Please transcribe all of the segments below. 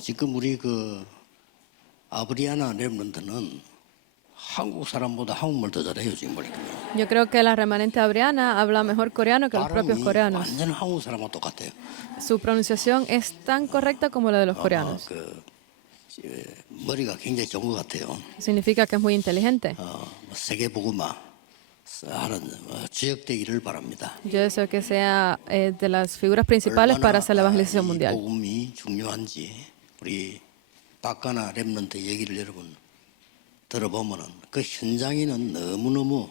지금 우리 그 아브리아나 렘넌트는 한국 사람보다 한국말 더 잘해요 지금 보니까. Yo creo que la remanente abriana habla mejor coreano que los propios 발음이 coreanos. 완전 한국 사람하고 똑같아요. Su pronunciación es tan correcta como la de los coreanos. 머리가 굉장히 좋은 것 같아요. Significa que es muy inteligente. 세계복음화 하는 주역되기를 바랍니다. Yo deseo que sea de las figuras principales para hacer la evangelización 이 mundial. 복음이 중요한지 우리 박가나 렘넌트 얘기를 여러분 들어보면은 그 현장에는 너무너무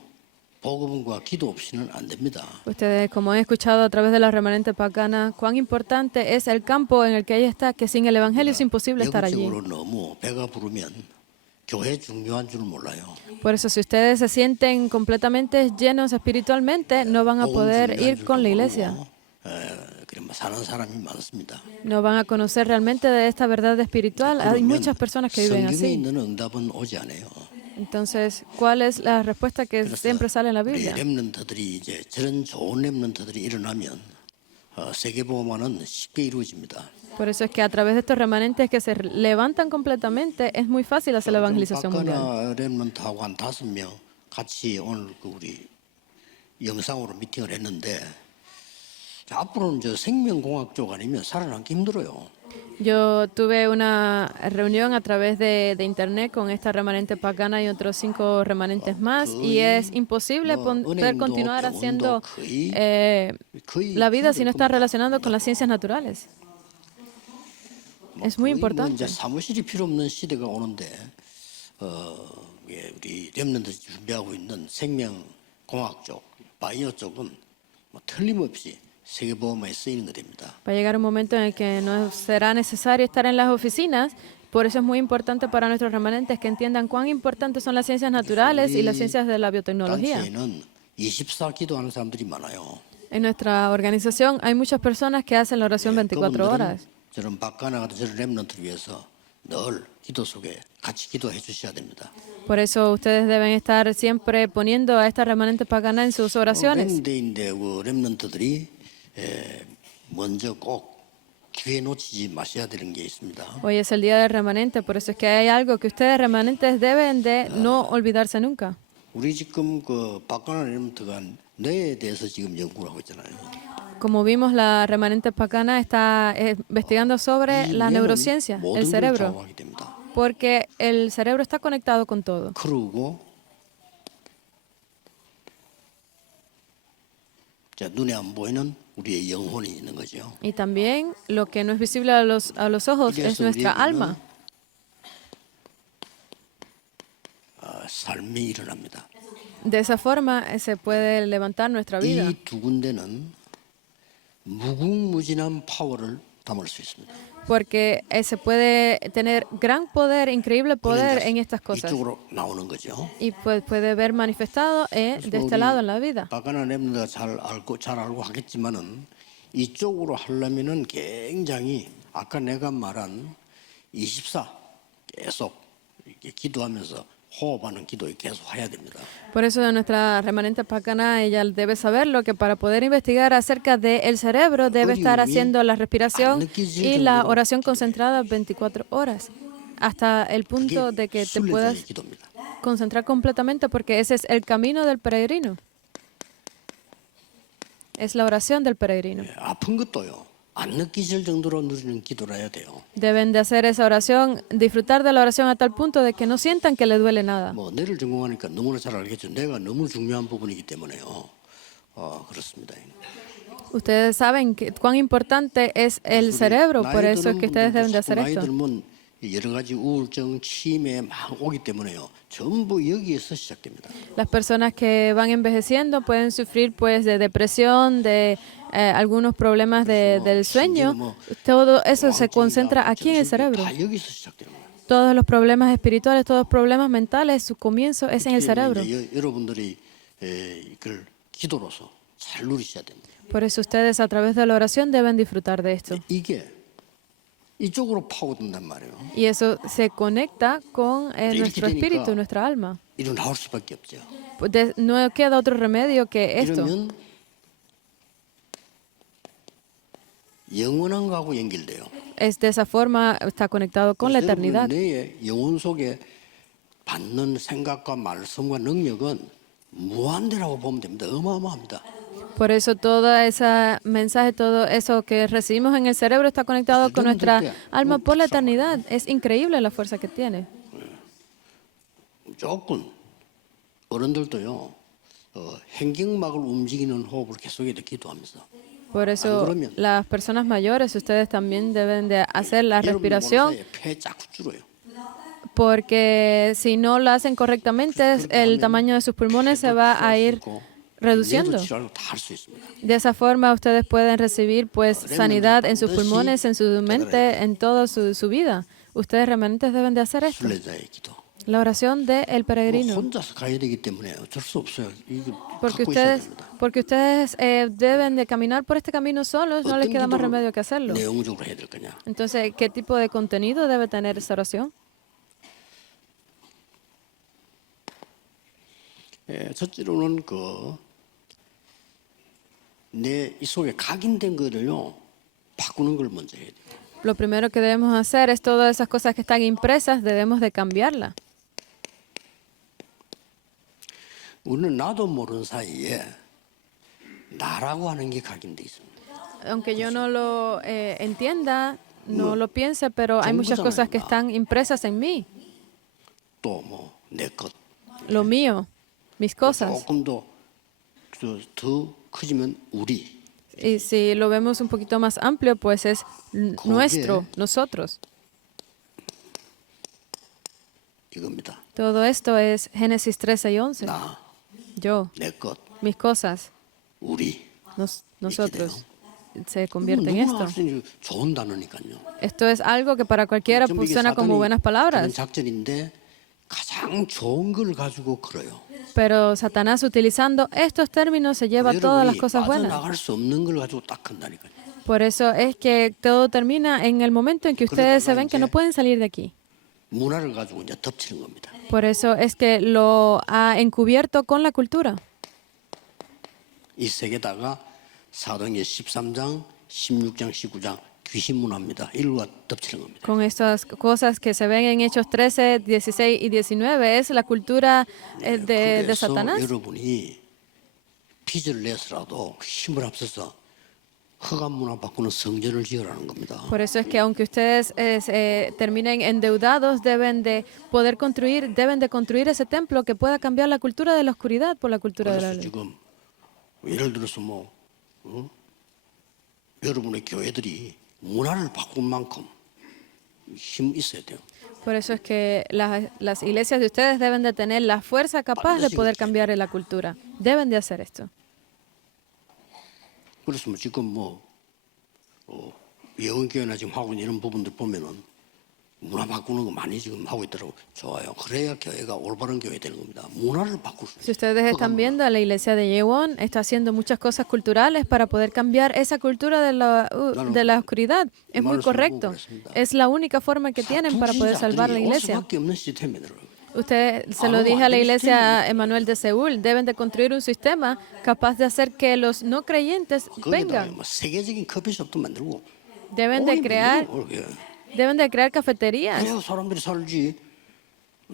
복음과 기도 없이는 안 됩니다. Ustedes, como han escuchado a través de la remanente pagana, cuán importante es el campo en el que ella está, que sin el evangelio es imposible estar allí. 영적으로 너무 배가 부르면 교회 중요한 줄 몰라요. Por eso, si ustedes se sienten completamente llenos espiritualmente, no van a poder ir con la iglesia. 사는 사람이 많습니다. No van a conocer realmente de esta verdad espiritual. Hay muchas personas que viven 성경에 así. 있는 응답은 오지 않아요. Entonces, ¿cuál es la respuesta que siempre sale en la 우리 Biblia? 렘넌트들이 이제 저런 좋은 렘넌트들이 일어나면 세계복음화는 쉽게 이루어집니다. Por eso es que a través de estos remanentes que se levantan completamente, es muy fácil hacer la evangelización mundial. 박가나 렘넌트하고 한 5명 같이 오늘 그 우리 영상으로 미팅을 했는데 앞으로는 저 생명공학 쪽 아니면 살아남기 힘들어요. Yo tuve una reunión a través de internet con esta remanente pagana y otros 5 remanentes más, y es imposible poder continuar haciendo la vida si no está relacionado con las ciencias naturales. Es muy 이제 importante. 사무실이 필요 없는 시대가 오는데 우리 렘넌트 준비하고 있는 생명공학 쪽, 바이오 쪽은 뭐 틀림없이 세계보험에 쓰이는 거 됩니다. Va a llegar un momento en el que no será necesario estar en las oficinas. Por eso es muy importante para nuestros remanentes que entiendan cuán importantes son las ciencias naturales y las ciencias de la biotecnología. 단체에는 24 기도하는 사람들이 많아요. En nuestra organización hay muchas personas que hacen la oración 24 horas. 저런 박가나 같은 저런 렘넌트를 위해서 늘 기도 속에 같이 기도해 주셔야 됩니다. Por eso ustedes deben estar siempre poniendo a esta remanente pagana en sus oraciones. 웬데인데 그 렘넌트들이 먼저 꼭 기회 놓치지 마셔야 되는 게 있습니다. Hoy es el día del remanente, por eso es que hay algo que ustedes remanentes deben de no olvidarse nunca. 우리 지금 그 박가나 렘넌트가 뇌에 대해서 지금 연구를 하고 있잖아요. Como vimos, la remanente pagana está investigando sobre 이 la 뇌는 neurociencia, el 모든 걸 cerebro, 좌우하게 됩니다. porque el cerebro está conectado con todo. 그리고 자, 눈에 안 보이는 우리의 영혼이 있는 거죠. Y también lo que no es visible a los ojos es nuestra alma. 삶이 일어납니다. De esa forma se puede levantar nuestra vida. 이 두 군데는 무궁무진한 파워를 담을 수 있습니다. Porque se puede tener gran poder, increíble poder en estas cosas. 이쪽으로 나오는 거죠. Y puede ver manifestado de este lado en la vida. 박가나 렘넌트가 잘 알고 하겠지만은 이쪽으로 하려면은 굉장히 아까 내가 말한 24 계속 이렇게 기도하면서 호흡하는 기도 계속 해야 됩니다. Por eso de nuestra remanente pagana, ella debe saberlo, que para poder investigar acerca del cerebro debe estar haciendo la respiración y la oración concentrada 24 horas, hasta el punto de que te puedas 순례자의 기도입니다. concentrar completamente, porque ese es el camino del peregrino. Es la oración del peregrino. 아픈 것도요. 안 느끼실 정도로 누리는 기도를 해야 돼요. Deben de hacer esa oración, disfrutar de la oración a tal punto de que no sientan que le duele nada. 뭐 뇌를 전공하니까 너무나 잘 알겠죠. 뇌가 너무 중요한 부분이기 때문에요. 그렇습니다. Ustedes saben cuán importante es el cerebro, por eso es que ustedes deben de hacer 나이 esto. 들면 여러 가지 우울증, 치매 막 오기 때문에요. 전부 여기에서 시작됩니다. Las personas que van envejeciendo pueden sufrir pues de depresión, de algunos problemas del sueño. Todo eso se concentra aquí en el cerebro. 다 여기서 시작되는 거예요. Todos los problemas espirituales, todos los problemas mentales, su comienzo es en el cerebro. 여러분들이 이걸 기도로서 잘 누리셔야 됩니다. Por eso ustedes a través de la oración deben disfrutar de esto. 이게 이쪽으로 파고든단 말이에요. Y eso se conecta con nuestro espíritu, nuestra alma. 이로 나올 수밖에 없죠. No queda otro remedio que esto. 이러면 영원한 거하고 연결돼요. es de esa forma, está conectado con la 그래서 여러분 eternidad. 내 영혼 속에 받는 생각과 말씀과 능력은 무한대라고 보면 됩니다. 어마어마합니다. Por eso todo ese mensaje, todo eso que recibimos en el cerebro está conectado con nuestra alma por la eternidad. Es increíble la fuerza que tiene. 무조건 어른들도요. 행경막을 움직이는 호흡을 계속해서 기도하면서 Por eso 그러면 las personas mayores, ustedes también deben de hacer la 여러분 respiración, 모르는 사이에 폐 자꾸 줄어요. porque si no lo hacen correctamente, el tamaño de sus pulmones se va a ir reduciendo. 뇌도 치료하고 다 할 수 있습니다. De esa forma ustedes pueden recibir pues sanidad en sus pulmones, en su mente, en toda su vida. Ustedes remanentes deben de hacer esto. 순례자의 기도. La oración del peregrino. 혼자서 가야 되기 때문에 어쩔 수 없어요. 이거 Porque 갖고 있어야 ustedes, 됩니다. porque ustedes deben de caminar por este camino solos, no les 어떤 queda más 기도를 remedio que hacerlo. 내용적으로 해야 될 거냐? Entonces, ¿qué tipo de contenido debe tener esa oración? 첫째로는 내 이 속에 각인된 거를요 바꾸는 걸 먼저 해야 돼요. Lo primero que debemos hacer es todas esas cosas que están impresas, debemos de cambiarla. 우리는 나도 모르는 사이에 나라고 하는 게 각인돼 있습니다. Aunque yo no lo entienda, no lo piense, pero hay muchas cosas que están impresas en mí. 또 내 것. Lo mío, mis cosas. 조금 더 커지면 우리. Y si lo vemos un poquito más amplio, pues es nuestro, nosotros. 이겁니다. Todo esto es Génesis 13 y 11. 나, Yo, 내 것, mis cosas, 우리. nosotros. Se convierte en 누구나 esto. 할 수 있는 좋은 단어니까요. Esto es algo que para cualquiera 좀 이게 suena como 사탄이 buenas 그런 palabras, 작전인데 가장 좋은 걸 가지고 걸어요. pero Satanás utilizando estos términos se lleva todas las 여러분이 cosas buenas. 빠져나갈 수 없는 걸 가지고 딱 한다니까요. Por eso es que todo termina en el momento en que ustedes se ven que no pueden salir de aquí. 문화를 가지고 이제 덮치는 겁니다. Por eso es que lo ha encubierto con la cultura. 이 세계다가 사도행전 13장, 16장, 19장 귀신 문화입니다. 일과 덮치는 겁니다. Con estas cosas que se ven en Hechos 13, 16 y 19 es la cultura de 그래서 Satanás. 여러분이 빚을 내서라도 힘을 합쳐서 흑암 문화 바꾸는 성전을 지으라는 겁니다. Por eso es que aunque ustedes terminen endeudados, deben de poder construir, deben de construir ese templo que pueda cambiar la cultura de la oscuridad por la cultura de la 그래서 luz. 지금 예를 들어서 여러분의 교회들이 문화를 바꾼 만큼 힘 있어야 돼요. Por eso es que las iglesias de ustedes deben de tener la fuerza capaz de poder cambiar la cultura. Deben de hacer esto. 그래서 지금 예언교회나 지금 하고 있는 이런 부분들 보면은 문화 바꾸는 거 많이 지금 하고 있더라고. 좋아요. 그래야 교회가 올바른 교회 되는 겁니다. 문화를 바꿀 수 Si 있어요. ustedes están viendo, la iglesia de Yewon está haciendo muchas cosas culturales para poder cambiar esa cultura de la oscuridad. Es muy correcto. Es la única forma que tienen para poder salvar la iglesia. 수밖에 없는 시스템이더라고요. Usted se lo dije a la iglesia Emanuel de Seúl, deben de construir un sistema capaz de hacer que los no creyentes 거기다가 vengan. 세계적인 커피숍도 만들고 Deben de crear cafeterías 그래야 사람들이 살지.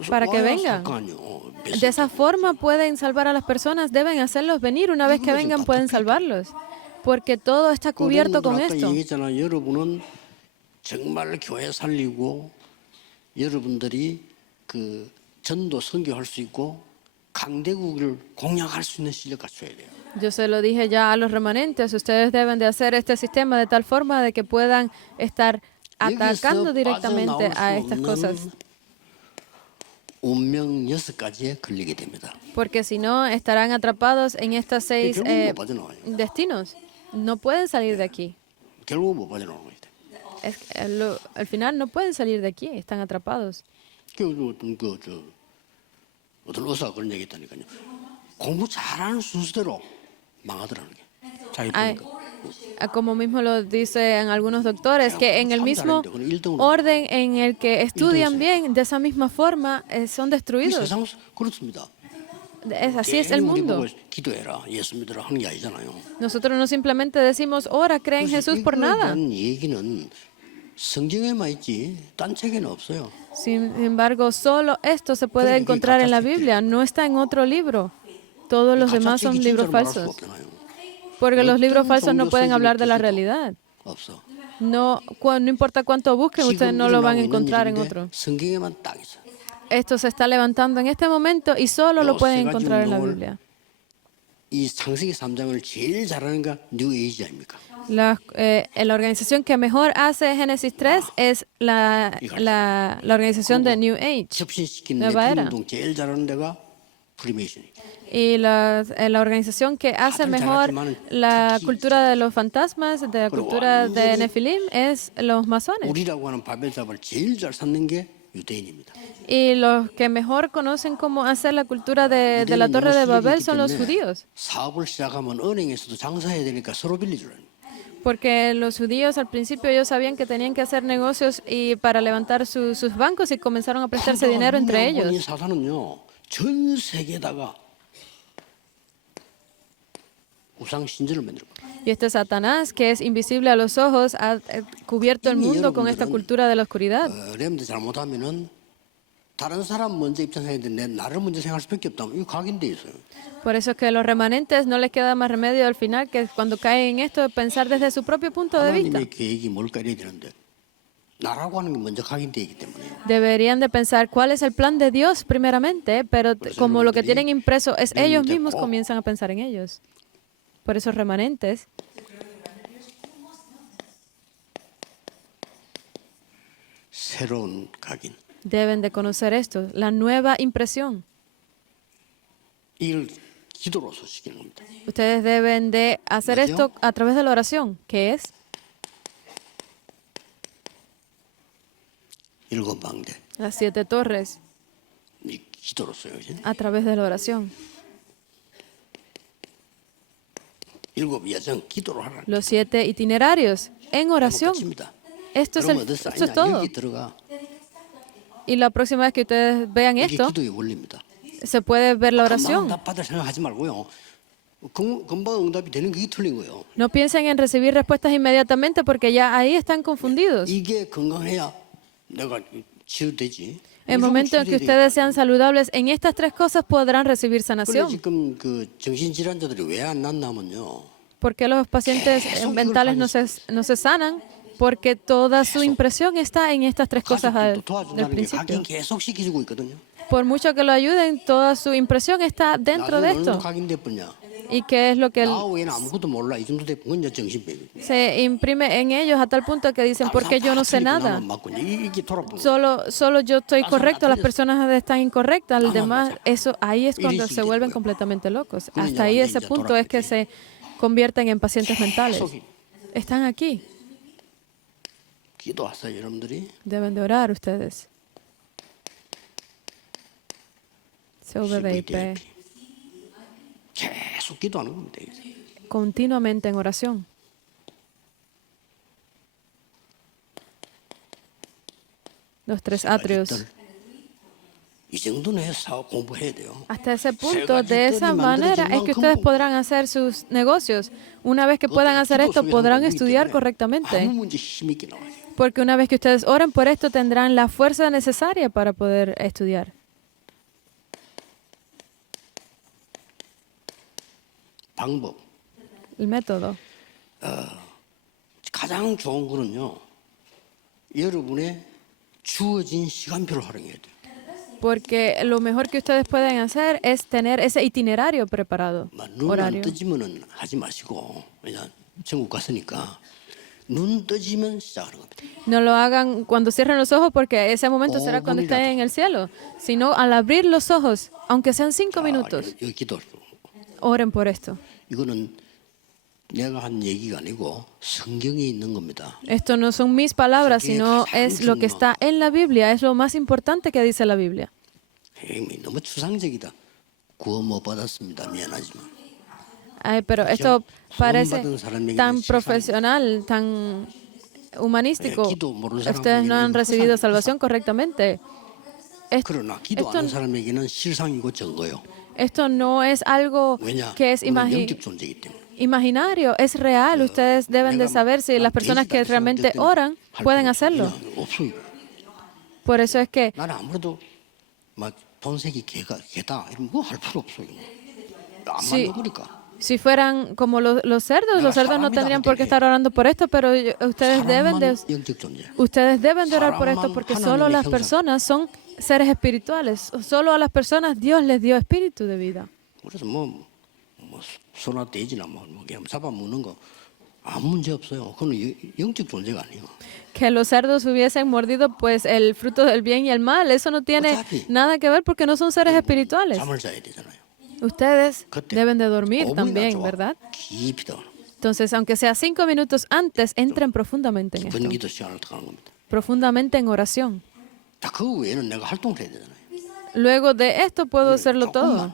para que 와야 vengan. 살 거 아니에요. De esa forma pueden salvar a las personas, deben hacerlos venir. Una vez que vengan pueden salvarlos. Porque todo está cubierto con 아까 esto. 얘기했잖아. 여러분은 정말 교회 살리고 여러분들이 그 전도 선교할 수 있고 강대국을 공략할 수 있는 실력 갖춰야 돼요. Yo se lo dije ya a los remanentes, ustedes deben de hacer este sistema de tal forma de que puedan estar atacando directamente a estas cosas. 운명 6가지에 걸리게 됩니다. Porque si no, estarán atrapados en estas 6 결국 못 빠져나와요. destinos. No pueden salir de aquí. 결국 못 빠져나오는 거예요. Al final no pueden salir de aquí, están atrapados. 어떤 의사가 그런 얘기 했다니까요. 공부 잘하는 순서대로 망하더라는 게. 자기 Ay, 보니까. como mismo lo dicen algunos doctores, que en el mismo orden en el que estudian bien, de esa misma forma son destruidos. 세상 그렇습니다. Así es el 우리 mundo. 보고 기도해라, 예수 믿으라 하는 게 아니잖아요. Nosotros no simplemente decimos, ora, cree en Jesús por 이거에 nada. 대한 얘기는 성경에만 있지 딴 책에는 없어요. Sin embargo, solo esto se puede encontrar en la Biblia, no está en otro libro. Todos los demás son 가짜책이 libros 진짜로 말할 수 falsos, 없잖아요. porque los libros 어떤 falsos no 종교 pueden hablar de la 서적을 realidad. 없어. No, no importa cuánto busquen, ustedes 지금 no lo van a 일어나고 있는 encontrar en 일인데 otro. 성경에만 딱 있어. Esto se está levantando en este momento y solo lo 요 pueden 세 가지 encontrar en la 운동을 Biblia. 이 창세기 3장을 제일 잘하는 게 뉴 에이지 아닙니까? La organización que mejor hace Génesis 3 es la organización de New Age, 접신시키는 Nueva 네피림 Era. 운동 제일 잘하는 데가 프리메이션이. Y la organización que hace mejor la cultura de los fantasmas, de la cultura de Nefilim, es los masones. 우리라고 하는 바벨탑을 제일 잘 쌓는 게 유대인입니다. Y los que mejor conocen cómo hacer la cultura de la Torre de Babel son los judíos. 사업을 시작하면 은행에서도 장사해야 되니까 서로 빌려주라는. Porque los judíos al principio ellos sabían que tenían que hacer negocios y para levantar sus bancos y comenzaron a prestarse dinero entre 이 ellos. 사탄은요 전 세계에다가 우상 신전을 만들고. Y este Satanás, que es invisible a los ojos, ha cubierto el mundo con esta cultura de la oscuridad. 렘드 잘못하면은 다른 사람 먼저 입장해야 되는데 나를 먼저 생각할 수밖에 없다. 이거 각인돼 있어요. Por eso es que a los remanentes no les queda más remedio al final que cuando caen en esto de pensar desde su propio punto de vista. 하나님의 계획이 뭘까 이래야 되는데 나라고 하는 게 먼저 각인돼 있기 때문에. Deberían de pensar cuál es el plan de Dios primeramente, pero como lo que tienen impreso es ellos mismos, comienzan a pensar en ellos. Por esos remanentes 새로운 각인. deben de conocer esto, la nueva impresión. 이걸 기도로서 시키는 겁니다. Ustedes deben de hacer esto a través de la oración, que es 일곱 망대. las 7 torres, 이 기도로서요. 그지? a través de la oración. 일곱 여정 기도로 하라. Los 7 itinerarios en oración. 끝입니다. Esto es, 그럼 어디서 esto es 아니냐? todo. 여기 들어가. Y la próxima vez que ustedes vean 이게 esto, 기도의 원리입니다. se puede ver la oración. 응답 받을 생각하지 말고요. 금방 응답이 되는 그게 틀린 거예요. No piensen en recibir respuestas inmediatamente porque ya ahí están confundidos. 이게 건강해야 내가 치유되지. En el momento en que ustedes sean saludables en estas 3 cosas podrán recibir 그래 sanación. 지금 그 정신질환자들이 왜 안 낫냐면요. ¿Por qué los pacientes mentales no se sanan? Porque toda su impresión está en estas 3 cosas 가족들도 del 도와준다는 게 principio. 각인 계속 시켜주고 있거든요. Por mucho que lo ayuden, toda su impresión está dentro de 나중에 어느 정도 esto. 각인돼 버냐. ¿Y qué es lo que 나 외에는 아무것도 몰라. 이 정도 되면 그건 정신병이. se imprime en ellos a tal punto que dicen, ¿por qué yo no sé nada? 이게 돌아보는 거예요. Solo yo estoy correcto, las personas están incorrectas, los demás, eso ahí es cuando se vuelven completamente locos. Hasta ahí ese punto es que se convierten en pacientes mentales. Están aquí, 기도하세요, 여러분들이. deben de orar ustedes. CVDIP, 계속 기도하는 겁니다. continuamente en oración. Los 3 atrios. 이 정도는 해서 공부해야 돼요. Hasta ese punto, de esa manera, es que ustedes podrán hacer sus negocios. Una vez que puedan hacer esto, podrán estudiar correctamente. 아무 문제 힘 있게 나와요. Porque una vez que ustedes oren por esto, tendrán la fuerza necesaria para poder estudiar. 방법. El método. 가장 좋은 거는요. 여러분의 주어진 시간표를 활용해야 돼요. Porque lo mejor que ustedes pueden hacer es tener ese itinerario preparado. 눈 안 Horario. 뜨지면은 하지 마시고 그냥 천국 갔으니까 눈 뜨지면 시작하는 겁니다. No lo hagan cuando cierren los ojos porque ese momento será cuando estén en el cielo, sino al abrir los ojos, aunque sean 5 minutos, 여기 기도. oren por esto. 이거는 내가 한 얘기가 아니고 성경에 있는 겁니다. Esto no son mis palabras, sino es lo que está en la Biblia, es lo más importante que dice la Biblia. 너무 추상적이다. 구원 못 받았습니다. 미안하지만. Ay, pero esto parece tan profesional, tan humanístico. Ustedes no han recibido salvación correctamente. 그러나 기도하는 사람에게는 실상이고 증거요. Esto no es algo 왜냐? que es 우리는 영적 존재이기 때문에. imaginario, es real. Ustedes deben de saber si las personas que realmente oran pueden hacerlo. 그냥 없어요. Por eso es que 나는 아무래도 막 본색이 개다 이러면 그거 할 필요 없어요. 안 Sí. 만나보니까. si fueran como los cerdos no tendrían por qué estar orando por esto, pero ustedes deben de 영적 존재. orar por esto porque solo las personas son seres espirituales. Solo a las personas Dios les dio espíritu de vida. 그래서 뭐 소나 돼지나 뭐 그냥 잡아먹는 거 아무 문제 없어요. 그건 영적 존재가 아니에요. Que los cerdos hubiesen mordido pues el fruto del bien y el mal, eso no tiene nada que ver porque no son seres espirituales. 잠을 자야 되잖아요. Ustedes deben de dormir 5분이나 también, 좋아. ¿verdad? 깊이 들어가는 Entonces, aunque sea 5 minutos antes, entren profundamente en esto, 깊은 기도 시간을 들어가는 겁니다. profundamente en oración. 자, 그 외에는 내가 활동을 해야 되잖아요. Luego de esto puedo hacerlo todo. 조금만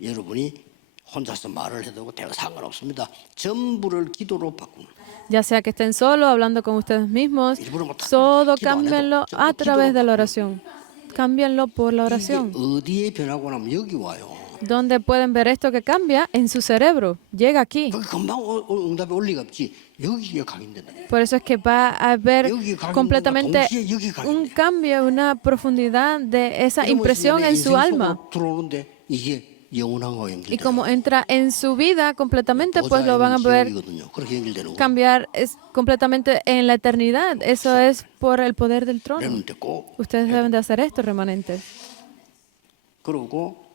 여러분이 혼자서 말을 해도 대화 상관없습니다. 전부를 기도로 바꾸는. Ya sea que estén solos, hablando con ustedes mismos, todo cámbienlo a través de la oración. Cámbienlo por la 이게 oración. 어디에 변하고 나면 여기 와요. ¿Dónde pueden ver esto que cambia? En su cerebro. Llega aquí. 그게 금방 응답이 올 리가 없지. 여기가 각인된다. Por eso es que va a haber completamente un cambio, una profundidad de esa impresión en su alma. 들어오는데 이게 영원한 거와 Y 연결돼. como entra en su vida completamente, pues lo van a ver 그렇게 연결되는 거. cambiar completamente en la eternidad. Eso es por el poder del trono. 그런데 꼭 Ustedes deben de hacer esto, remanentes. 그러고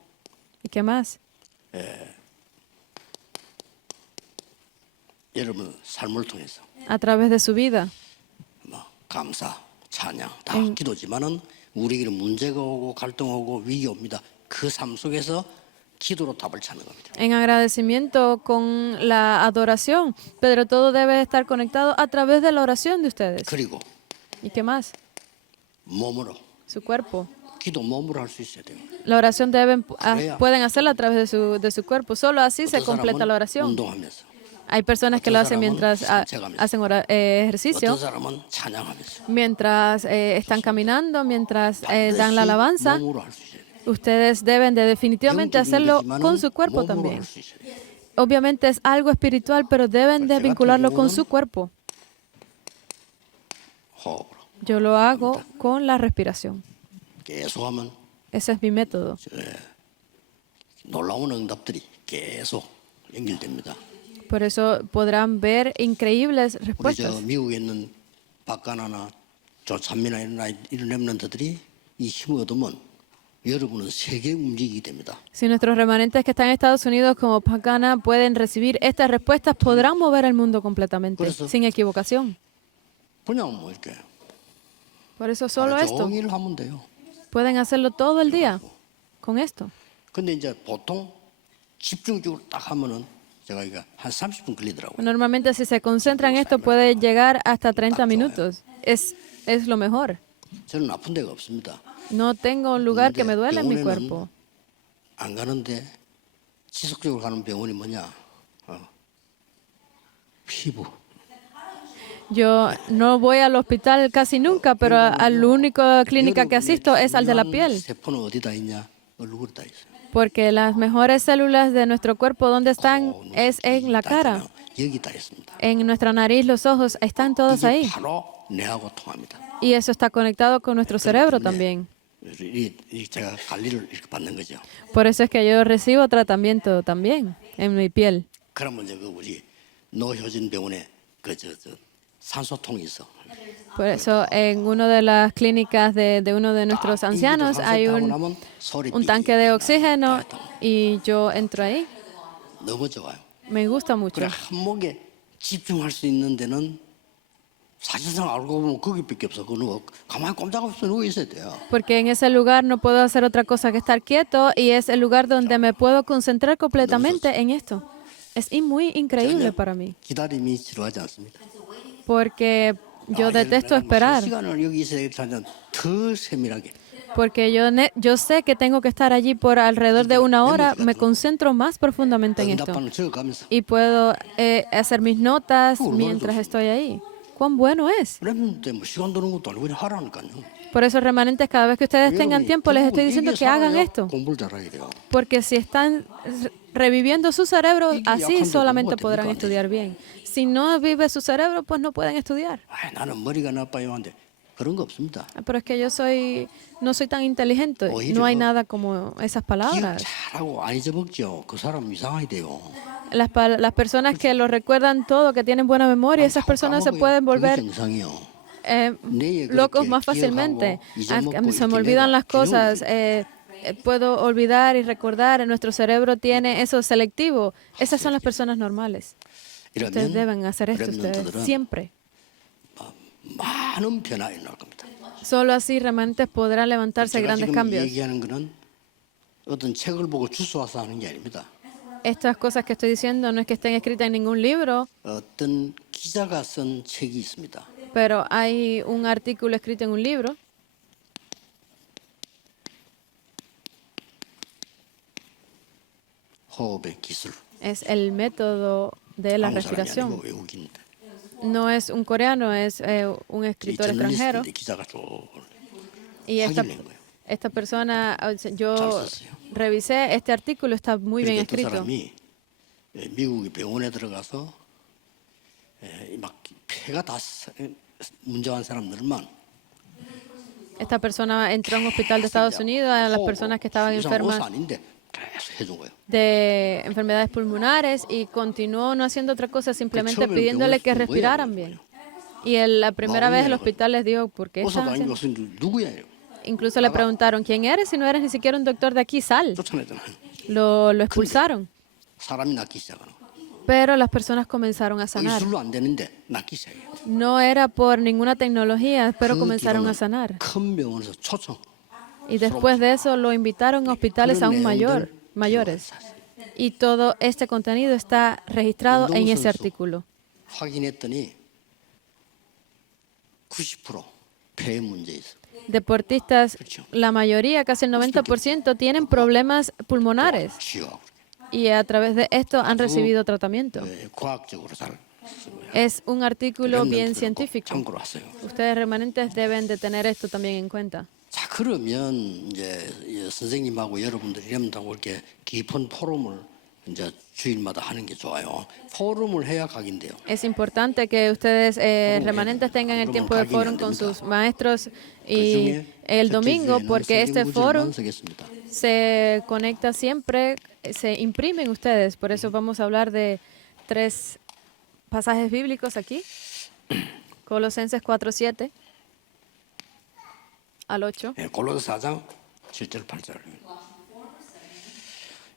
¿Y qué más? 여러분 삶을 통해서 A través de su vida. 뭐 감사, 찬양 다 기도지만은 우리에게는 문제가 오고 갈등 오고 위기 옵니다. 그 삶 속에서 기도로 답을 찾는 겁니다. En agradecimiento con la adoración. Pero todo debe estar conectado a través de la oración de ustedes. 그리고 ¿Y qué más? 몸으로 Su cuerpo. 기도 몸으로 할 수 있어야 돼요. La oración pueden hacerla a través de su cuerpo. Solo así se 어떤 completa la 사람은 oración. 운동하면서, Hay personas que lo hacen mientras hacen ejercicio, 어떤 사람은 찬양하면서. mientras están caminando, mientras dan la alabanza. 몸으로 할 수 있어야 돼요. Ustedes deben de definitivamente hacerlo 영적인 con 일이지만은 su cuerpo 몸으로 también. 할 수 있어야 돼요. Obviamente es algo espiritual, pero deben de vincularlo con su cuerpo. 호흡으로 Yo lo hago con la respiración. 계속 하면 Ese es mi método. 놀라운 응답들이 계속 연결됩니다. Por eso podrán ver increíbles 우리 저 respuestas. 미국에 있는 박가나나 조찬미나 이런 렘넌트들이 이 힘을 얻으면 여러분은 세계 움직이게 됩니다. Si nuestros remanentes que están en Estados Unidos como Pacana pueden recibir estas respuestas, podrán mover el mundo completamente, sin equivocación. 그냥 뭐 이렇게 Por eso solo esto. 종일 하면 돼요. Pueden hacerlo todo el día con esto. 근데 이제 보통 집중적으로 딱 하면은 제가 이거 한 30분 걸리더라고요. Normalmente si se concentran en esto puede llegar hasta 30 minutos. Es lo mejor. 저는 아픈 데가 없습니다. No tengo un lugar que me duele en mi 병원에는 cuerpo. 안 가는데 지속적으로 가는 병원이 뭐냐? 피부. Yo no voy al hospital casi nunca, pero a la única clínica que asisto es al de la piel. 세포는 어디다 있냐? 얼굴에 다 있어요. Porque las mejores células de nuestro cuerpo, ¿dónde están? Es en la cara. 여기 다 있습니다. En nuestra nariz, los ojos, están todos 이게 ahí. 바로 뇌하고 통합니다. Y eso está conectado con nuestro cerebro también. 제가 관리를 이렇게 받는 거죠. Por eso es que yo recibo tratamiento también en mi piel. 그러면 이제 그 우리 노효진 병원에 저 산소통이 있어. Por eso en una de las clínicas de uno de nuestros ancianos hay un tanque de oxígeno y yo entro ahí. 너무 좋아요. Me gusta mucho. 그래 한목에 집중할 수 있는 데는 사실상 알고 보면 거기밖에 없어. 그는 가만히 꼼짝없이 누워 있어야 돼요. Porque en ese lugar no puedo hacer otra cosa que estar quieto y es el lugar donde me puedo concentrar completamente en esto. Es muy increíble para mí. 기다림이 지루하지 않습니다. Porque yo detesto esperar. 시간을 여기 있어야 되면 더 세밀하게. Porque yo sé que tengo que estar allí por alrededor de 1 hora, me concentro más profundamente en esto. 응답반을 적어가면서 Y puedo hacer mis notas mientras estoy ahí. cuán bueno es. 렘넌트 뭐 시간 드는 것도 아니고 그냥 하라니까요. Por eso, remanentes, cada vez que ustedes tengan tiempo, les estoy diciendo que hagan esto. 공부를 잘하게 돼요. Porque si están reviviendo su cerebro, 이게 así 약한데 solamente 공부가 podrán 됩니까? estudiar bien. Si no vive su cerebro, pues no pueden estudiar. 아, 나는 머리가 나빠요 한데 그런 거 없습니다. Pero es que no soy tan inteligente. No hay nada como esas 기억 palabras. 잘하고 안 잊어먹죠. 그 사람 이상하게 돼요. Las personas que lo recuerdan todo, que tienen buena memoria, esas personas se pueden volver 그게 정상이요. locos más fácilmente. Se me olvidan las cosas. Puedo olvidar y recordar. Nuestro cerebro tiene eso selectivo. Esas son las personas normales. Ustedes deben hacer esto ustedes siempre. 많은 변화가 일어날 겁니다. Solo así remanentes podrán levantarse 제가 grandes 지금 cambios. 얘기하는 거는 어떤 책을 보고 주워와서 하는 게 아닙니다. Estas cosas que estoy diciendo no es que estén escritas en ningún libro, 어떤 기자가 쓴 책이 있습니다. pero hay un artículo escrito en un libro. 호흡의 기술. Es el método de la 한국 사람이 respiración. 아니고 외국인인데. No es un coreano, es un 이 escritor extranjero. 저널리스트인데 기자가 쭉 Y 확인을 낸 거예요. esta persona, 잘 yo 썼어요. revisé, este artículo está muy bien 그러니까 그 escrito. 사람이 미국의 병원에 들어가서 막 폐가 다 문제한 사람들만 Esta persona entró a un hospital de Estados Unidos a las personas que estaban enfermas 아닌데 계속 해준 거예요. de enfermedades pulmonares y continuó no haciendo otra cosa, simplemente 처음에는 pidiéndole que 병원에서 respiraran 뭐야, bien. Y la primera vez el hospital les dijo, ¿por qué 어서도 están 아닌 haciendo? 것은 누구야? Incluso le preguntaron, ¿quién eres? Si no eres ni siquiera un doctor de aquí, sal. 쫓아내잖아요. Lo expulsaron. 사람이 낫기 시작하는 거예요. Pero las personas comenzaron a sanar. 의술로 안 되는데 낫기 시작해요. No era por ninguna tecnología, pero comenzaron a sanar. 큰 병원에서 초청. Y después de eso lo invitaron a hospitales aún mayores. Y todo este contenido está registrado en ese artículo. 확인했더니 90% 폐에 문제 있어. Deportistas, la mayoría, casi el 90%, tienen problemas pulmonares. 쉬워. Y a través de esto han recibido tratamiento. 과학적으로 잘 쓰고요. Es un artículo bien 렘넌트는 꼭 científico. 참고로 하세요. Ustedes remanentes deben de tener esto también en cuenta. 자, 그러면 이제 이 선생님하고 여러분들이 렘넌트하고 이렇게 깊은 포럼을 이제 주일마다 하는 게 좋아요. 포럼을 해야 각인돼요. Es importante que ustedes remanentes tengan el tiempo de foro con sus maestros y el domingo, porque este foro se conecta siempre, se imprime en ustedes. Por eso vamos a hablar de 3 pasajes bíblicos aquí. Colosenses 4:7 al 8. 골로새 4장 7절 8절.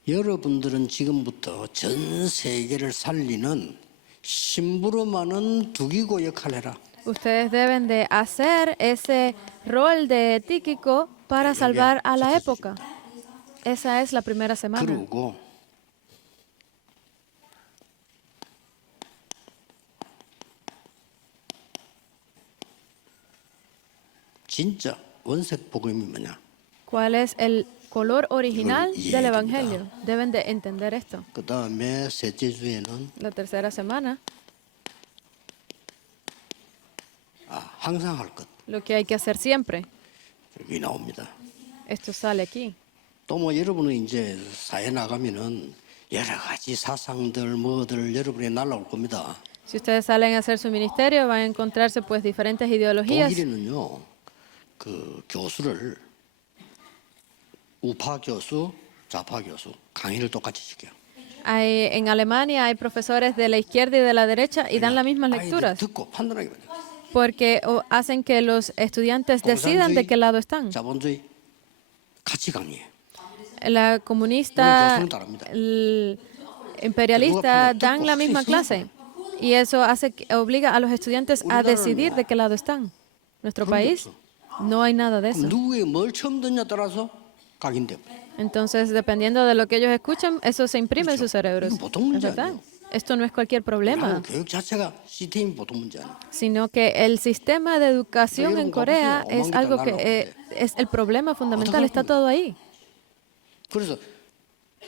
여러분들은 지금부터 전 세계를 살리는 심부름하는 두기고 역할을 해라. Ustedes deben de hacer ese rol de Tíquico para salvar a la época. Esa es la primera semana. 그리고 진짜 원색 복음이 뭐냐? ¿Cuál es el color original del Evangelio? Deben de entender esto. 그 다음에 셋째 주에는 La tercera semana, 항상 할 것. lo que hay que hacer siempre. 여기 나옵니다. Esto sale aquí. 또 뭐 여러분은 이제 사회 나가면은 여러 가지 사상들 뭐들 여러분이 날라올 겁니다. Si ustedes salen a hacer su ministerio, van a encontrarse pues diferentes ideologías. 독일에는요, 그 교수를 우파 교수, 좌파 교수 강의를 똑같이 시켜요. En Alemania hay profesores de la izquierda y de la derecha y dan las mismas lecturas 듣고 판단하게 돼요. porque hacen que los estudiantes decidan de qué lado están. 자본주의 같이 강의해. La comunista, el imperialista dan la misma clase y eso obliga a los estudiantes a decidir de qué lado están. Nuestro país no hay nada de eso. 누구의 뭘 처음 듣냐 따라서 각인돼요. Entonces, dependiendo de lo que ellos escuchan, eso se imprime en sus cerebros. ¿Es verdad? Esto no es cualquier problema, 교육 자체가 시스템이 보통 문제 아니에요. sino que el sistema de educación en Corea es algo que es el problema fundamental, está todo ahí. 그래서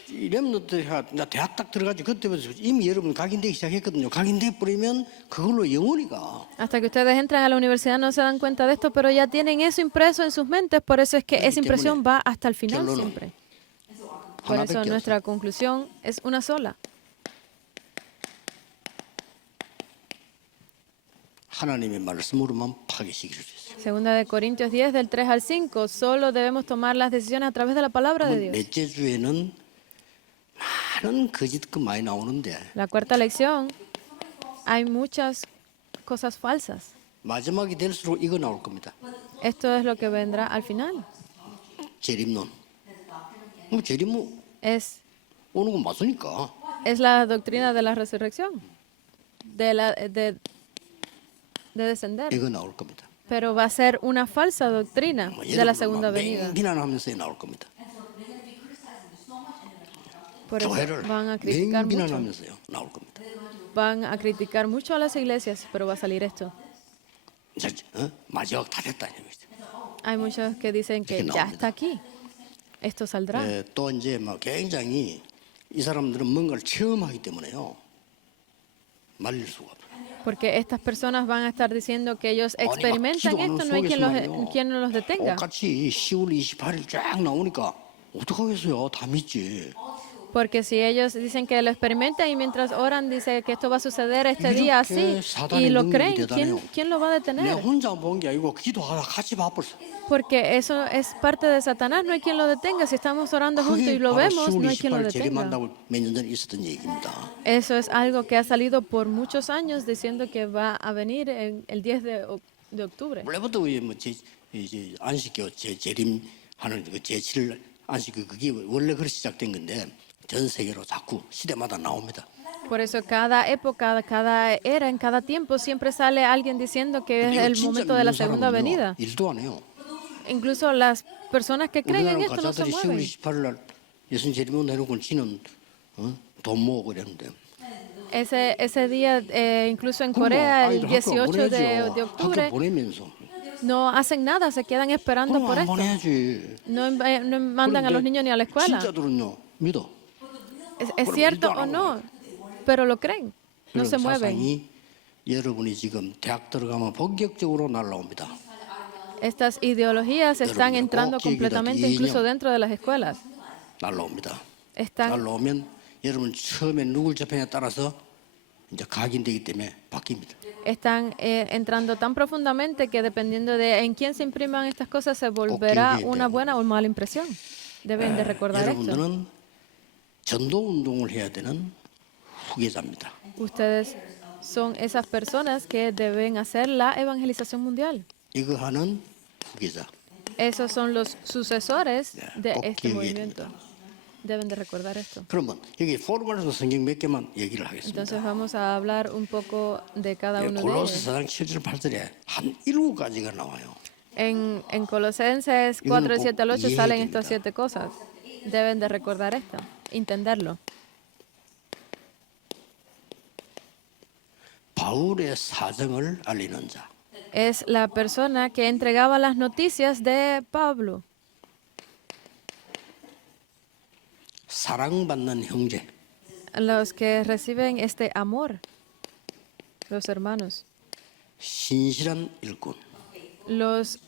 이 렘넌트가 나 대학 딱 들어가지 그때부터 이미 여러분 각인되기 시작했거든요. 각인돼 버리면 그걸로 영원히 가. Hasta que ustedes entran a la universidad no se dan cuenta de esto, pero ya tienen eso impreso en sus mentes, por eso es que esa impresión va hasta el final 결론은 siempre. Por eso 하나밖에 nuestra 없어요. conclusión es una sola. 하나님의 말씀으로만 파괴시킬 수 있어요. Segunda de Corintios 10, del 3 al 5, solo debemos tomar las decisiones a través de la palabra de Dios. 넷째 주에는 많은 거짓 그 많이 나오는데 La cuarta lección, hay muchas cosas falsas. 마지막이 될수록 이거 나올 겁니다. Esto es lo que vendrá al final. 재림론. 재림은 Es 오는 건 맞으니까. la doctrina de la resurrección, de descender. 이거 나올 겁니다. Pero va a ser una falsa doctrina de la segunda venida. 맹 비난하면서 나올 겁니다. Por eso 교회를 van a criticar 맹 mucho. 비난하면서요 나올 겁니다. Van a criticar mucho a las iglesias, pero va a salir esto. 이제 마지막 다 됐다 이 얘기죠. Hay muchos que dicen que ya está aquí. Esto saldrá. 또 이제 막 굉장히 이 사람들은 뭔가를 체험하기 때문에요. 말릴 수가 없어요. Porque estas personas van a estar diciendo que ellos 아니, 막 experimentan 기도하는 esto, no hay 속에서만요. quien los detenga. 똑같이 10월 28일 쫙 나오니까 어떡하겠어요. 다 믿지. Porque si ellos dicen que lo experimentan y mientras oran dice que esto va a suceder este día así y lo creen, ¿quién lo va a 내가 detener? 혼자 본 게 아니고 기도하다 같이 바빴어. Porque eso es parte de Satanás, no hay quien lo detenga. Si estamos orando juntos y 그게 lo 바로 vemos, 10월 no hay quien lo 28일 detenga. 재림한다고 몇 년 전에 있었던 얘기입니다. Eso es algo que ha salido por muchos años diciendo que va a venir en el 10 de octubre. 원래부터 이제 안식교 재림하는 그 제7 안식교 그게 원래 그렇게 시작된 건데 전 세계로 자꾸 시대마다 나옵니다. Por eso cada época, cada era, en cada tiempo siempre sale alguien diciendo que es 이거 el 진짜 momento de la 믿는 segunda 사람은요, venida. 일도 안 해요. Incluso las personas que creen en 우리나라 esto no se 가자들이 10월 mueven. 28일 날 예수님 재림 해놓고 지는 돈 모으고 그랬는데 Ese día, incluso en 그럼 뭐 Corea, el 아이들 학교 18 de 보내죠. octubre, 학교 보내면서 no hacen nada, se quedan esperando 그럼 por 안 esto. 보내야지. No mandan a los niños ni a la escuela. 진짜들은요 믿어. ¿Es cierto o no? Pero lo creen, no se 여러분, mueven. 사상이 여러분이 지금 대학 들어가면 본격적으로 날라옵니다. Estas ideologías están entrando completamente incluso dentro de las escuelas. 날라옵니다. Están, 날라오면 여러분 처음에 누굴 접하냐에 따라서 이제 각인되기 때문에 바뀝니다. están entrando tan profundamente que dependiendo de en quién se impriman estas cosas se volverá una buena o mala impresión. Deben de recordar esto. 여러분들은 전도 운동을 해야 되는 후계자입니다. Ustedes son esas personas que deben hacer la evangelización mundial. 이거 하는 후계자. Esos son los sucesores de 꼭 este 기억해야 movimiento. 됩니다. Deben de recordar esto. 그러면 여기 포르말에서 성경 몇 개만 얘기를 하겠습니다. Entonces vamos a hablar un poco de cada uno de ellos. 골로새 4장 7절 8절에 한 7가지가 나와요. En Colosenses 4, 7 al 8 salen estas 7 cosas. Deben de recordar esto, entenderlo. 바울의 사정을 알리는 자. Es la persona que entregaba las noticias de Pablo. 사랑받는 형제. Los que reciben este amor, los hermanos. 신실한 일꾼. Los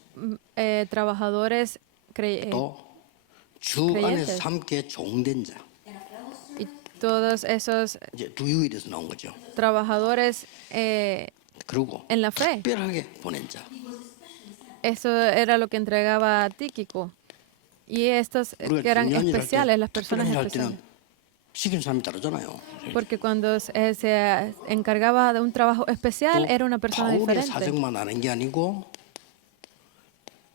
trabajadores 또 주 안에서 함께 종된 자. y todos esos 이제 두 유일에서 나온 거죠. trabajadores 그리고 en la fe. 특별하게 보낸 자. Eso era lo que entregaba a Tíquico. Y estos que eran especiales, las personas especiales. 시킨 사람이 다르잖아요. Porque cuando se encargaba de un trabajo especial, era una persona 바울의 diferente. 사정만 아는 게 아니고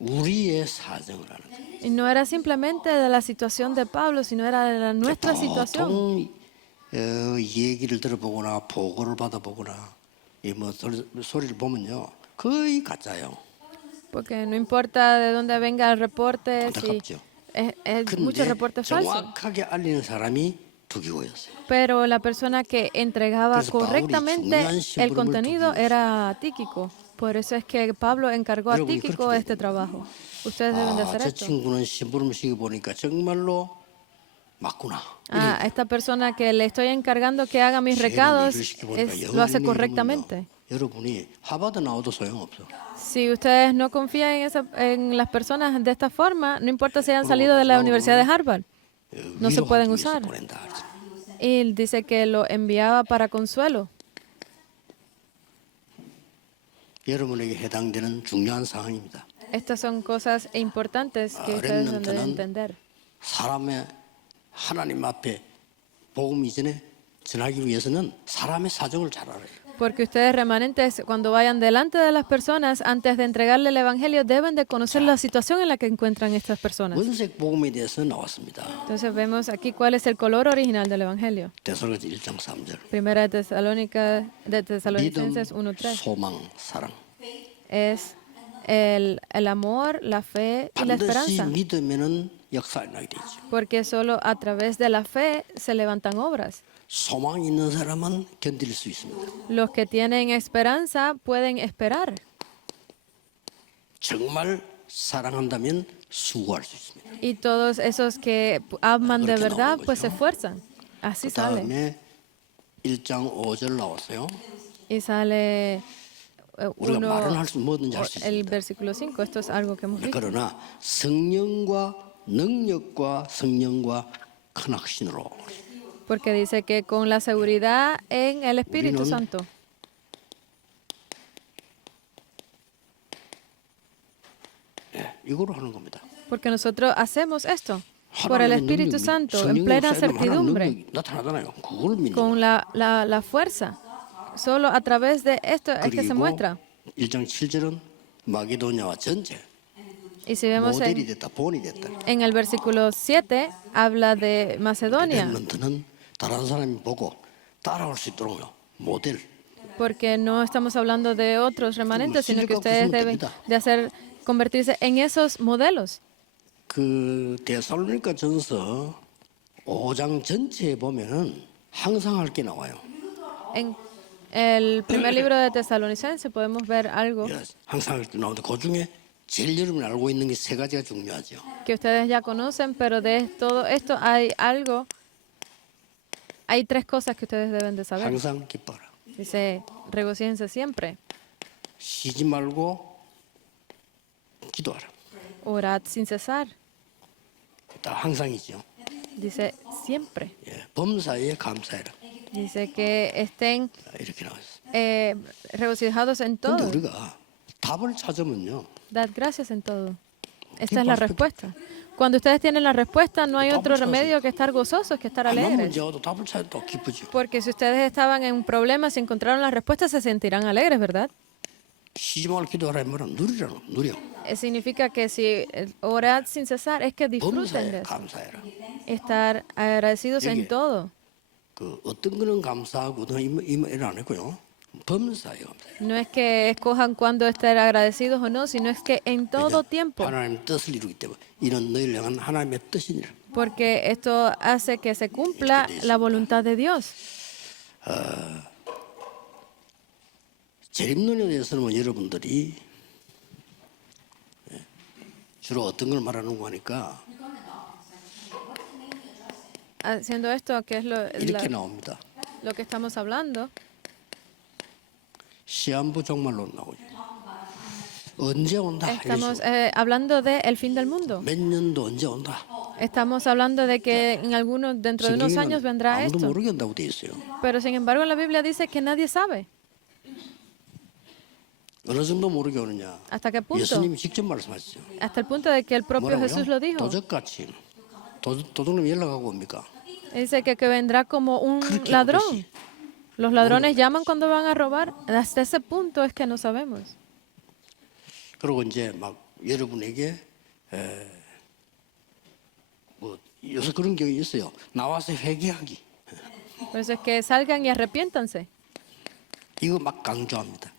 우리의 사정을 아는 거예요. Y no era simplemente de la situación de Pablo, sino era de nuestra situación. 보통 얘기를 들어보거나 보고를 받아보거나 뭐 소리를 보면요 거의 가짜요. Porque no importa de dónde venga el reporte, si 안타깝죠. es muchos 근데 reportes falsos. 정확하게 알리는 사람이 두기고였어요. Pero la persona que entregaba 그래서 바울이 correctamente 중요한 el 심부름을 contenido 두기 era Tíquico. Por eso es que Pablo encargó a 여러분이 Tíquico 그렇게 este trabajo. Ustedes deben de hacer 저 esto. 친구는 심부름식이 보니까 정말로 맞구나. Ah, esta persona que le estoy encargando que haga mis recados lo hace correctamente. 여러분이 하버드 나와도 소용없어. Si ustedes no confían en las personas de esta forma, no importa si han salido de la Universidad de Harvard, no se pueden 위로하기 위해서 usar. 보낸다. Y él dice que lo enviaba para consuelo. 여러분에게 해당되는 중요한 상황입니다. Estas son cosas importantes que ustedes deben de entender. 사람의 하나님 앞에 복음 이전에 전하기 위해서는 사람의 사정을 잘 알아요. Porque ustedes remanentes, cuando vayan delante de las personas, antes de entregarle el Evangelio, deben de conocer la situación en la que encuentran estas personas. 원색 복음에 대해서 나왔습니다. Entonces vemos aquí cuál es el color original del Evangelio. 데살로니가 1장 3절. Primera de 믿음, Tesalonicenses 1:3. 소망, 사랑. Es el amor, la fe y la 반드시 esperanza. 믿으면은 역사 일어나게 되죠. Porque solo a través de la fe se levantan obras. 소망 있는 사람은 견딜 수 있습니다. Los que tienen esperanza pueden esperar. 정말 사랑한다면 수고할 수 있습니다. Y todos esos que aman de 그렇게 verdad, 나오는 pues se 거죠. esfuerzan. Así sale. 그다음에 1장 5절 나왔어요. Y sale 우리가 말은 할 수 뭐든지 할 수 el 있습니다. versículo 5. Esto es algo que hemos visto. 그러나 성령과 능력과 성령과 큰 확신으로 Porque dice que con la seguridad en el Espíritu 우리는 Santo. 이거로 하는 겁니다. Porque nosotros hacemos esto por el 하나님의 Espíritu 능력이, Santo, en 성령의 plena 역사에 하나님 certidumbre, 능력이 나타나잖아요. 그걸 믿는 con 거예요. la fuerza. Solo a través de esto es que se 그리고 muestra. 1장 7절은 마게도냐와 전체 Y si vemos 모델이 됐다, 본이 됐다. en el versículo 7, habla de Macedonia. 렘넌트는 다른 사람이 보고 따라올 수 있도록 모델. Porque no estamos hablando de otros remanentes, sino que ustedes deben de convertirse en esos modelos. 그 데살로니가 전서 5장 전체에 보면은 항상 할 게 나와요. En el primer libro de Tesalonicenses podemos ver algo 예, 항상 할 게 나오는데 그 중에 제일 여러분이 알고 있는 게 세 가지가 중요하죠. que ustedes ya conocen, pero de todo esto hay tres cosas que ustedes deben de saber. 항상 기뻐라. Dice, regocíjense siempre, 쉬지 말고 기도하라. orad sin cesar. 다 항상이죠. Dice, siempre. 예, 범사에 감사해라. Dice que estén 이렇게 나왔어요. regocijados en 근데 todo. 우리가 답을 찾으면요. Dad gracias en todo. Esta es la respuesta. Cuando ustedes tienen la respuesta, no hay otro remedio que estar gozosos, que estar 아무 alegres. 문제 와도 답을 찾아 또 기쁘죠. Porque si ustedes estaban en problemas y encontraron la respuesta, se sentirán alegres, ¿verdad? 쉬지 말고 기도하라 이 말은 누려. Significa que si orad sin cesar, es que disfruten de 범사에 eso. 감사해라. Estar agradecidos en 이게 todo. 그 어떤 거는 감사하고 이말 안 했고요. 범사에 감사해라. No es que escojan cuándo estar agradecidos o no, sino es que en todo tiempo. 하나님의 뜻을 이루기 때문에 이는 너희를 향한 하나님의 뜻이니라. Porque esto hace que se cumpla la voluntad de Dios. 재림론에 대해서는 뭐 여러분들이 주로 어떤 걸 말하는 거 하니까 Haciendo esto, que es 이렇게 나옵니다. lo que estamos hablando, 시한부 종말론 나오죠. 언제 온다? estamos hablando de el fin del mundo. 몇 년도 언제 온다? Estamos hablando de que dentro de unos años vendrá 아무도 esto. 모르게 한다고 돼 있어요. Pero sin embargo, la Biblia dice que nadie sabe. 어느 정도 모르게 오느냐? ¿Hasta qué punto? 예수님이 직접 말씀하시죠. Hasta el punto de que el propio Jesús lo dijo. 도적같이 도둑놈 연락하고 옵니까? Dice que vendrá como un 그렇게 ladrón. 오듯이. Los ladrones llaman cuando van a robar. Hasta ese punto es que no sabemos. 그리고 이제 막 여러분에게 뭐 요새 그런 경우 있어요. 나와서 회개하기. Por eso es que salgan y arrepiéntanse. 이거 막 강조합니다.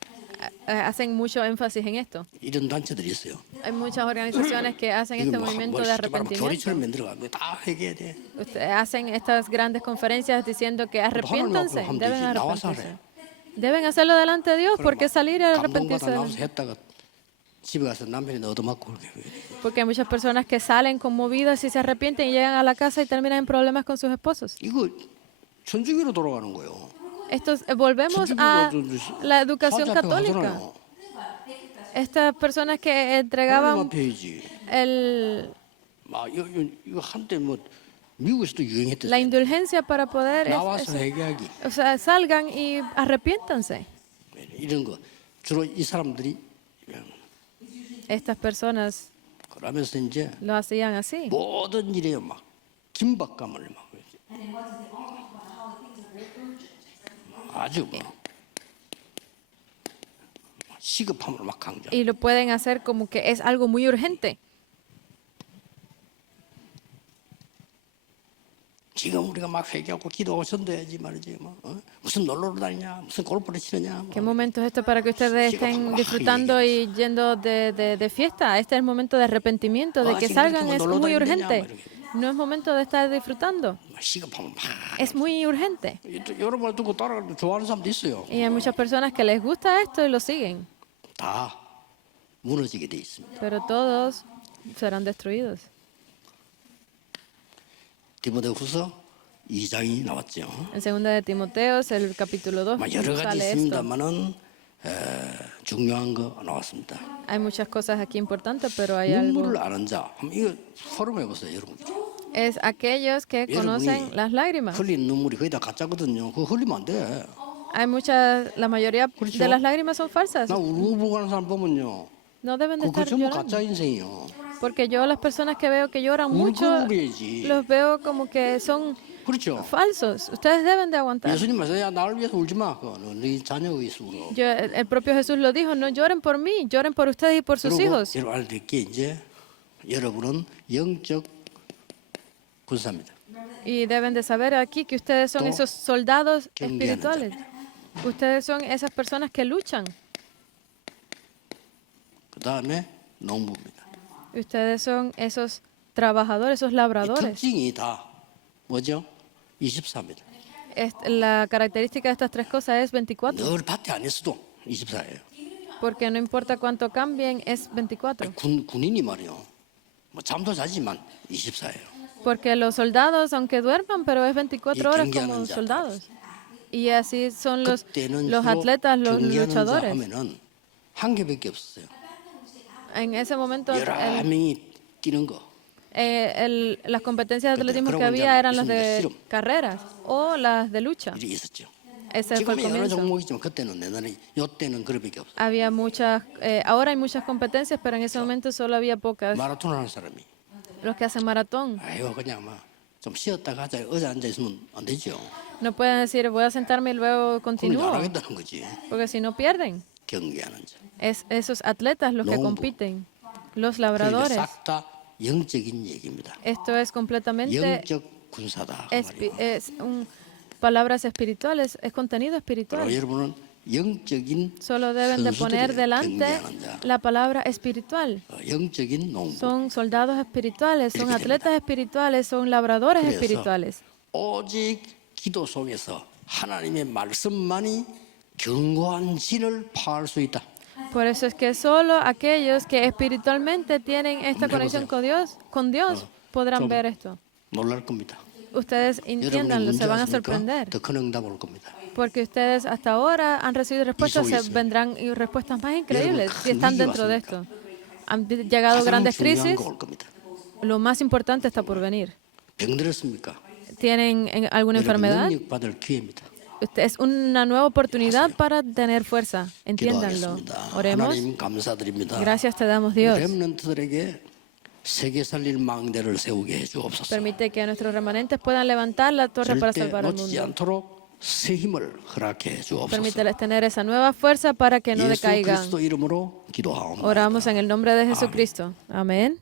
Hacen mucho énfasis en esto. 이런 단체들이 있어요. Hay muchas organizaciones que hacen este movimiento de arrepentimiento. 교리처럼 만들어가면 다 회개해야 돼. Hacen estas grandes conferencias diciendo que arrepiéntanse, 하면 deben 되지. 나와서 arrepentirse. 하래. Deben hacerlo delante de Dios, porque salir y 감동받아 arrepentirse. 나와서 했다가 집에 가서 남편이 얻어맞고 그렇게. Porque hay muchas personas que salen conmovidas y se arrepienten y llegan a la casa y terminan en problemas con sus esposos. 이거 천주교로 돌아가는 거예요. Volvemos a 천주교가 la educación 사자 앞에 católica. 가잖아요. Estas personas que 하나님 entregaban 앞에 해야지. 이거 한때 뭐 미국에서도 유행했댔어요. la indulgencia para poder, 나와서 회개하기. o sea, salgan y arrepiéntanse. 이런 거 주로 이 사람들이 Estas personas 그러면서 이제 lo hacían así. 모든 일에 막 긴박감을 막 아주 뭐 시급함을 막 강조. Y lo pueden hacer como que es algo muy urgente. 지금 우리가 막 회개하고 기도하고 전도해야지 말이지 뭐 무슨 놀러를 다니냐 무슨 골프를 치느냐 ¿Qué momento es este para que ustedes estén disfrutando y yendo de fiesta? Este es el momento de arrepentimiento, de que salgan, es muy urgente. No es momento de estar disfrutando, 시급함을 막 es muy urgente. 여러 번 듣고 따라가는 좋아하는 사람도 있어요. Y hay muchas personas que les gusta esto y lo siguen, 다 무너지게 돼 있습니다. pero todos serán destruidos. 디모데후서 2장이 나왔죠. En 2 de Timoteos, el capítulo 2, 여러 가지 sale esto. 있습니다만은 중요한 거 나왔습니다. Hay muchas cosas aquí importantes, pero hay algo. 눈물을 아는 자, 한번 이거 포럼해 보세요, 여러분. Es aquellos que conocen las lágrimas. 흘린 눈물이 거의 다 가짜거든요. 그거 흘리면 안 돼. Hay muchas, la mayoría de las lágrimas son falsas. 나 울고 가는 사람 보면요, No deben de 그거 estar 전부 llorando. 가짜 인생이요. Porque yo las personas que veo que lloran mucho, 울어야지. los veo como que son 그렇죠. falsos. Ustedes deben de aguantar. 예수님 말씀, 야 나를 위해서 울지 마. 네 자녀가 위해서 울어. El propio Jesús lo dijo, no lloren por mí, lloren por ustedes y por sus hijos. 여러분 알게 이제 여러분은 영적 군사입니다. Y deben de saber aquí que ustedes son 또 esos soldados 경계하는 espirituales. Ustedes son esas personas que luchan. 그 다음에 농부입니다. Ustedes son esos trabajadores, esos 이 labradores. 특징이 다 뭐죠? 24입니다. La característica de estas tres cosas es 24. 늘 밭에 안 있어도 24예요. Porque no importa cuánto cambien, es 24. 군인이 말이요. 뭐 잠도 자지만 24예요. Porque los soldados, aunque duerman, pero es 24 horas como 경계하는 자. soldados. Y así son los 그때는 atletas, los 경계하는 자 luchadores. 하면은 한 개밖에 없었어요. En ese momento, 여러 명이 뛰는 거. las competencias de atletismo que 그러고 이제 había eran las 있습니다. de 씨름. carreras o las de lucha. 일이 있었죠. Ese fue el 지금은 여러 comienzo. 종목이지만 그때는 내 나라 요때는 그렇게밖에 없어요. Había muchas, ahora hay muchas competencias, pero en ese momento solo había pocas. 마라톤 하는 사람이 Los que hacen maratón 아유 그냥 막 좀 쉬었다가 하자 의자 앉아 있으면 안 되죠. no pueden decir voy a sentarme y luego 그건 안 continúo, 하겠다는 거지. porque si no pierden. 경계하는 자. Es esos atletas los que 농부. compiten, los 그러니까 labradores. 싹다 영적인 얘기입니다. Esto es completamente 영적 군사다. 그 말이에요. palabras espirituales, es contenido 그리고 espiritual. 여러분은 영적인 Solo deben de poner 선수들이에요. delante 경계하는 자. la palabra espiritual. 영적인 농부. Son soldados espirituales, son 이렇게 atletas espirituales, son labradores 그래서 espirituales. 오직 기도 속에서 하나님의 말씀만이 견고한 진을 파할 수 있다. Por eso es que solo aquellos que espiritualmente tienen esta Hombre, conexión con Dios podrán 좀 ver esto. 놀랄 겁니다. Ustedes 여러분이 entiéndanlo, se van a 문제였으니까 sorprender. 더 큰 응답 올 겁니다. Porque ustedes hasta ahora han recibido respuestas, 속에 있어요. vendrán respuestas más increíbles si 큰 están 위기가 dentro de 왔으니까. esto. Han llegado 가장 grandes 중요한 crisis, 거 올 겁니다. lo más importante está por venir. 병들었습니까? ¿Tienen alguna 여러분 enfermedad? 능력 받을 기회입니다. Es una nueva oportunidad para tener fuerza. Entiéndanlo. 기도하겠습니다. Oremos. 하나님 감사드립니다. Gracias te damos, Dios. 렘넌트들에게 세계 살릴 망대를 세우게 해주옵소서. Permite que nuestros remanentes puedan levantar la torre para 절대 salvar al 놓치지 mundo. 않도록 새 힘을 허락해 주옵소서. Permíteles tener esa nueva fuerza para que no 예수 decaigan. 그리스도 이름으로 기도하옵나이다. Oramos en el nombre de Jesucristo. Amén.